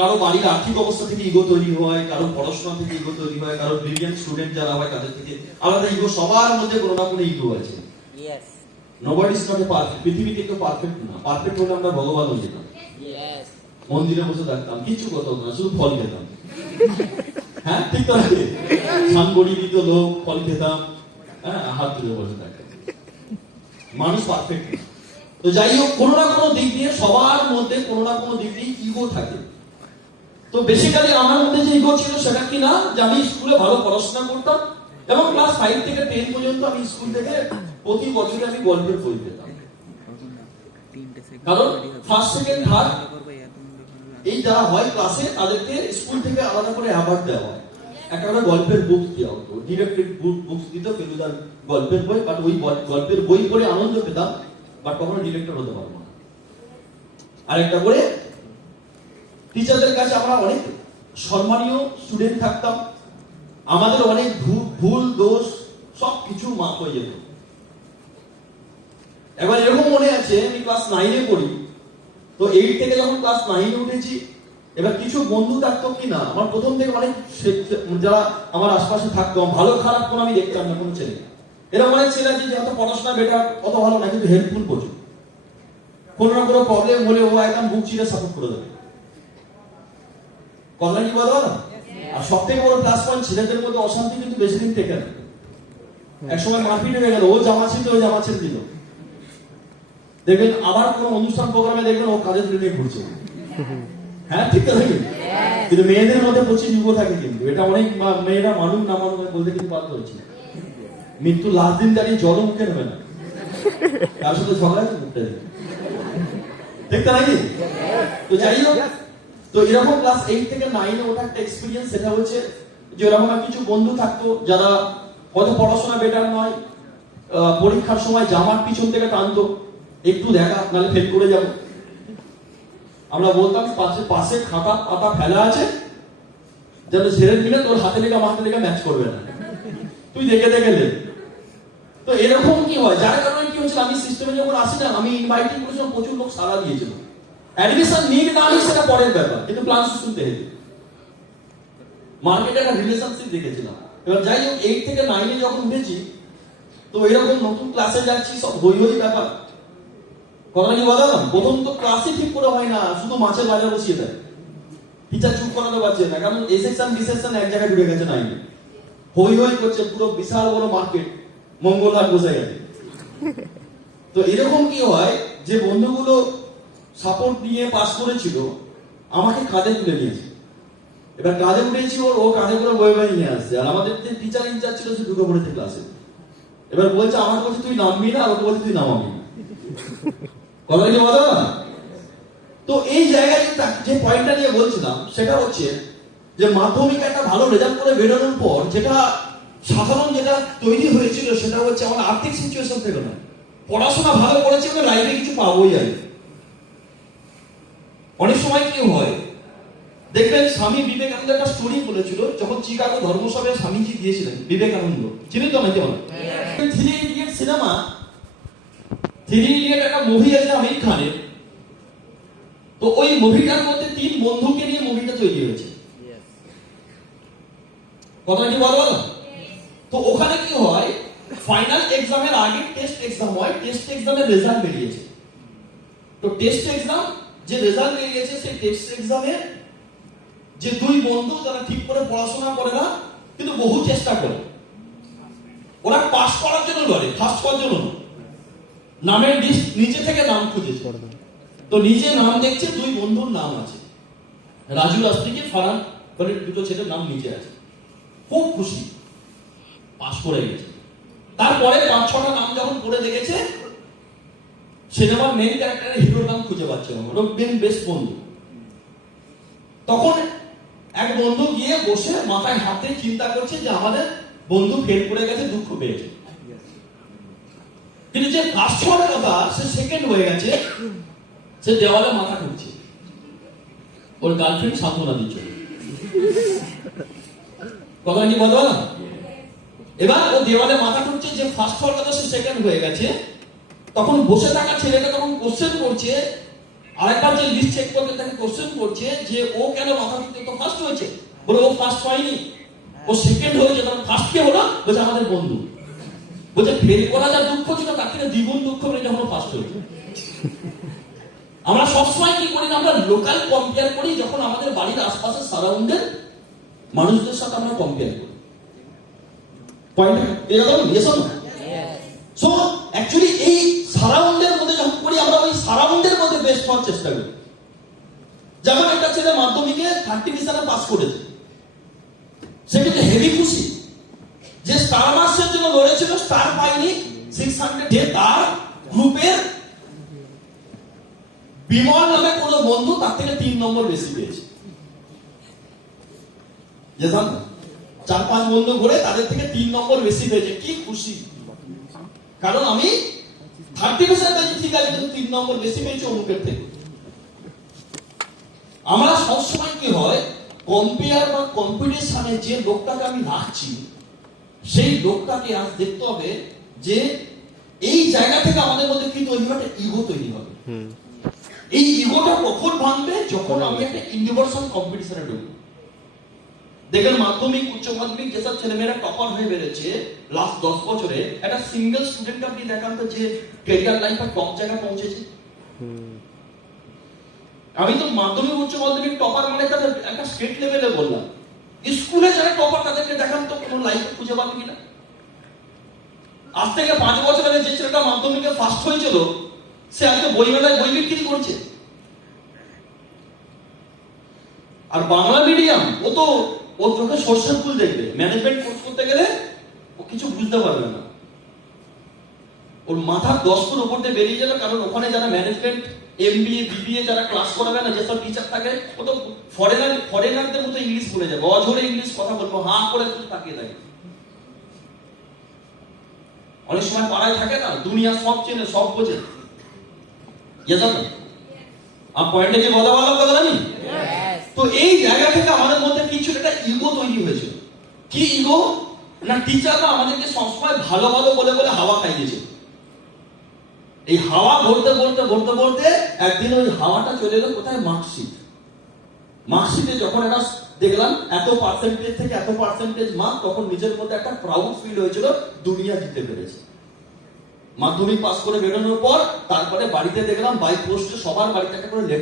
কারো বাড়ির আর্থিক অবস্থা থেকে ইগো তৈরি হয়, কারো পড়াশোনা থেকে ইগো তৈরি হয়, কারো ব্রিলিয়ান্ট স্টুডেন্ট যারা হয় তাদের থেকে আলাদা ইগো। সবার মধ্যে কোনো না কোনো ইগো আছে। Nobody is not a perfect. পৃথিবীতে কেউ পারফেক্ট না। পারফেক্ট হলে আমরা ভগবান হয়ে যেতাম, মন্দিরে বসে থাকতাম, কিচ্ছু কথা হতো না, শুধু ফল খেতাম। হ্যাঁ ঠিক তো আছে, সানগড়ি দিত লোক, ফল খেতাম, হ্যাঁ হাত তুলে বসে থাকতাম। মানুষ পারফেক্ট না। তো যাই হোক, কোনো না কোনো দিক দিয়ে সবার মধ্যে কোনো না কোনো দিক দিয়ে ইগো থাকে। তো বেসিক্যালি আমার মধ্যে যে ইগো ছিল সেটা কি না, যে আমি স্কুলে ভালো পড়াশোনা করতাম এবং ক্লাস 5 থেকে 10 পর্যন্ত আমি স্কুল থেকে প্রতি বছরে আমি গল্পের বই পেতাম। কারণ ফার্স্ট সেকেন্ড থার্ড এই যারা হয় ক্লাসে তাদেরকে স্কুল থেকে আলাদা করে অ্যাওয়ার্ড দেওয়া হয়, একটা গল্পের বুক দেওয়া হতো, ডিরেক্টেড বুকস দিত, ফেলুদার গল্পের বই। বাট ওই গল্পের বই পড়ে আনন্দ পেতাম, বাট কখনো ডিরেক্টর হতে পারবো না। আর একটা করে টিচারদের কাছে আমরা অনেক সম্মানীয় স্টুডেন্ট থাকতাম, আমাদের অনেক ভুল দোষ সবকিছু মাফ হয়ে যেত। এবার এরকম মনে আছে, আমি ক্লাস 9-এ পড়ি, তো 8 থেকে যখন ক্লাস 9-এ উঠেছি, এবার কিছু বন্ধু থাকতো কি না, আমার প্রথম থেকে অনেক যারা আমার আশপাশে থাকতো, ভালো খারাপ কোনো আমি দেখতাম না কোনো ছেলে। এরকম অনেক ছেলে আছে যে অত পড়াশোনা বেটার, অত ভালো না, কিন্তু হেল্পফুল প্রচুর। কোনো না কোনো প্রবলেম হলে ও একদম বুক চিরে সাপোর্ট করে দেবে। কথা কি বলবো না? আর সব থেকে বড় প্লাস পয়েন্ট, ছেলেদের মধ্যে অশান্তি কিন্তু বেশি দিন টেকে না। একসময় মারপিট হয়ে গেল, ও জামা ছিঁড়তে, ও জামা ছেড়ে দিল, দেখবেন আবার কোন অনুষ্ঠান প্রোগ্রামে দেখবেন ও কাজে তুলে নিয়ে ঘুরছে। হ্যাঁ ঠিক আছে, কিন্তু মেয়েদের মধ্যে প্রচুর ইগো থাকে, কিন্তু এটা অনেক মেয়েরা মানুষ না মানুষ বলতে কিন্তু বাধ্য হচ্ছে। মৃত্যু লাস্ট দিন দাঁড়িয়ে জল মুখে নেবে না, তার সাথে ঝগড়া মুখটা দেবে, ঠিক তো নাকি? তো যাই হোক, তো এরকম ক্লাস 8 থেকে 9-এ ওটা একটা এক্সপিরিয়েন্স। সেটা হচ্ছে যে এরকম কিছু বন্ধু থাকতো যারা হয়তো পড়াশোনা বেটার নয়, পরীক্ষার সময় জামার পিছন থেকে টানতো, একটু দেখা নাহলে ফেল করে যাব। আমরা বলতাম পাশে খাতা পাতা ফেলা আছে, যেন ছেড়ে দিলে তোর হাতে লেখা মাথাতে লেখা ম্যাচ করবে না, তুই দেখে দেখে লে। তো এরকম কি হয়, যার কারণে কি হচ্ছে, আমি সিস্টেমে যখন আসি না, আমি ইনভাইটিং করেছিলাম, প্রচুর লোক সাড়া দিয়েছিল। অ্যাডমিশন নিয়ে না নিয়ে সেটা পরের ব্যাপার, কিন্তু প্ল্যান শুনতে হেঁটে মার্কেটে একটা রিলেশনশিপ দেখেছিলাম। এবার যাই হোক, 8 থেকে 9-এ যখন উঠেছি, তো এরকম নতুন ক্লাসে যাচ্ছি, সব হই হই ব্যাপার। কথা কি বললাম, প্রথম তো ক্লাসই ঠিক করে হয় না, শুধু মাছের বাজার বসিয়ে দেয়, টিচার চুপ করাতে পারছে না, কারণ এ সেকশন বি সেকশন এক জায়গায় ঢুকে গেছে 9-এ, হই হই করছে, পুরো বিশাল বড় মার্কেট, মঙ্গলবার বসে গেছে। তো এরকম কি হয়, যে বন্ধুগুলো সাপোর্ট নিয়ে পাস করেছিল আমাকে কাঁধে তুলে নিয়েছে। এবার কাঁধে উঠেছি, ও কাঁধে করে বই বই নিয়ে আসছে, আর আমাদের যে টিচার ইনচার্জ ছিল সে ঢুকে পড়েছে ক্লাসে। এবার বলছে, আমার কাছে তুই নামবি না, আর ওকে বলছে তুই নামাবি না। কথা কি বলো? তো এই জায়গায় যে পয়েন্টটা নিয়ে বলছিলাম সেটা হচ্ছে যে মাধ্যমিক একটা ভালো রেজাল্ট করে বেরোনোর পর যেটা সাধারণ যেটা তৈরি হয়েছিল, সেটা হচ্ছে আমার আর্থিক সিচুয়েশন থেকে না, পড়াশোনা ভালো করেছে মানে লাইফে কিছু পাবোই। আর অনেক সময় কি হয় দেখবেন, স্বামী বিবেকানন্দ একটা স্টোরি বলেছিল, যখন চিকাগো ধর্মসভায় স্বামীজি দিয়েছিলেন, বিবেকানন্দ চিনি তো নাকি বলেন, 3 ইডিয়ট সিনেমা, 3 ইডিয়ট একটা মুভি আছে আমির খানের। তো ওই মুভিটার মধ্যে 3 বন্ধুকে নিয়ে মুভিটা তৈরি হয়েছে। কথা কি বলো না? তো ওখানে কি হয়, ফাইনাল এক্সামের আগে টেস্ট এক্সাম হয়, টেস্ট এক্সামের রেজাল্ট বেরিয়েছে। তো টেস্ট এক্সাম যে রেজাল্ট বেরিয়েছে, সেই টেস্ট এক্সামে যে 2 বন্ধু যারা ঠিক করে পড়াশোনা করে না, কিন্তু বহু চেষ্টা করে, ওরা পাস করার জন্য লড়ে, ফার্স্ট হওয়ার জন্য নামের লিস্ট নিচে থেকে নাম খুঁজেছে। তো নিজে নাম দেখছে, 2 বন্ধুর নাম আছে, রাজু রাস্তিকি, ফারান, মানে 2 ছেলের নাম নিচে আছে। খুব খুশি, পাস করে গেছে। তারপরে 5-6টা নাম যখন পড়ে দেখেছে, সিনেমার মেইন ক্যারেক্টারের হিরোর নাম খুঁজে পাচ্ছে না, ওর বেস্ট বন্ধু। তখন এক বন্ধু গিয়ে বসে মাথায় হাতে চিন্তা করছে যে আমাদের বন্ধু ফেল করে গেছে, দুঃখ পেয়েছে। কিন্তু যে ফার্স্ট হওয়ার কথা, সে সেকেন্ড হয়ে গেছে, সে দেওয়ালে মাথা ঠুকছে, ওর গার্লফ্রেন্ড সান্ত্বনা দিচ্ছে। কথা কি বলবো না? এবার ও দেওয়ালে মাথা ঠুকছে, যে ফার্স্ট হওয়ার কথা সে সেকেন্ড হয়ে গেছে। তখন বসে থাকা ছেলেটা তখন কোশ্চেন করছে আরেকবার যে লিস্ট চেক করতে তাকে কোশ্চেন করছে যে ও কেন মাধ্যমিকে তো ফার্স্ট হয়েছে, বলে ও ফার্স্ট হয়নি, ও সেকেন্ড হয়েছে, তখন ফার্স্ট কে হলো, বলছে আমাদের বন্ধু। বলছে ফেল করা যা দুঃখ ছিল তার থেকে দ্বিগুণ দুঃখ পেলে যখন ফার্স্ট হয়েছে। আমরা সবসময় কি করি না, আমরা লোকাল কম্পেয়ার করি যখন আমাদের বাড়ির আশপাশের সারাউন্ডের মানুষদের সাথে আমরা কম্পেয়ার করি। পয়েন্ট এরকম এসব না। সো অ্যাকচুয়ালি এই সারাউন্ডের মধ্যে যখন করি আমরা ওই সারাউন্ডের মধ্যে বেস্ট হওয়ার চেষ্টা করি। যেমন একটা ছেলে মাধ্যমিকে 30 ডিভিশনে পাস করেছে, সে কিন্তু হেভি খুশি যে স্টার মার্কসের জন্য লড়েছিল, স্টার পাইনি 600, যে তার গ্রুপের বিমল নামে কোনো বন্ধু তার থেকে 3 নম্বর বেশি পেয়েছে। যেতাম 4-5 বন্ধু ঘুরে তাদের থেকে 3 নম্বর বেশি পেয়েছে, কি খুশি, কারণ আমি 30% পেয়েছি ঠিক আছে, কিন্তু 3 নম্বর বেশি পেয়েছি অমুকের থেকে। আমরা সবসময় কি হয়, কম্পেয়ার বা কম্পিটিশনে যে লোকটাকে আমি রাখছি সেই লোকটাকে আজ দেখতে হবে যে এই জায়গা থেকে আমাদের মধ্যে কি তৈরি হবে, ইগো তৈরি হবে। এই ইগোটা কখন ভাঙবে, যখন আমি একটা ইউনিভার্সাল কম্পিটিশনে ঢুকবো। দেখেন মাধ্যমিক উচ্চ মাধ্যমিক যেসব ছেলেমেয়েরা টপার হয়ে বেড়েছে লাস্ট 10 বছরে, একটা সিঙ্গেল স্টুডেন্ট আপনি দেখান তো যে ক্যারিয়ার লাইফে টপ জায়গায় পৌঁছেছে। আমি তো মাধ্যমিক উচ্চ মাধ্যমিক টপার মানে তাদের একটা স্টেট লেভেলে বললাম, স্কুলে যারা টপার তাদেরকে দেখান তো কোনো লাইফে খুঁজে পাবে কিনা। আজ থেকে 5 বছর আগে যে ছেলেটা মাধ্যমিকে ফার্স্ট হয়েছিল সে আজকে বইমেলায় বই বিক্রি করছে। আর বাংলা মিডিয়াম ও তো ওর চোখে সর্ষের ফুল দেখবে, ম্যানেজমেন্ট কোর্স করতে গেলে ও কিছু বুঝতে পারবে না, ওর মাথার 10 ফুট উপর দিয়ে বেরিয়ে যাবে, কারণ ওখানে যারা ম্যানেজমেন্ট এমবিএ বিবিএ যারা ক্লাস করাবে না, যেসব টিচার থাকে ও তো ফরেনারদের মতো ইংলিশ বলে যাবে, অঝরে ইংলিশ কথা বলবো, হাঁ করে শুধু তাকিয়ে থাকে। অনেক সময় পাড়ায় থাকে না, দুনিয়া সব চেনে সব বোঝে, পয়েন্টে কি বলা কথা জানি। তো এই জায়গা থেকে আমাদের মধ্যে কিছু একটা ইগো তৈরি হয়েছিল। কি ইগো না, টিচাররা আমাদেরকে সবসময় ভালো ভালো বলে বলে হাওয়া খাইয়েছে। এই হাওয়া ভরতে ভরতে ভরতে ভরতে একদিন ওই হাওয়াটা চলে এলো কোথায়, মার্কশিট। মার্কশিটে যখন একটা দেখলাম এত পার্সেন্টেজ থেকে এত পার্সেন্টেজ মার্ক, তখন নিজের মধ্যে একটা প্রাউড ফিল হয়েছিল, দুনিয়া জিতে পেরেছে। মাধ্যমিক পাস করে বেরোনোর পর তারপরে বাড়িতে দেখলাম বাই পোস্টে সবার বাড়িতে একটা করে লেটার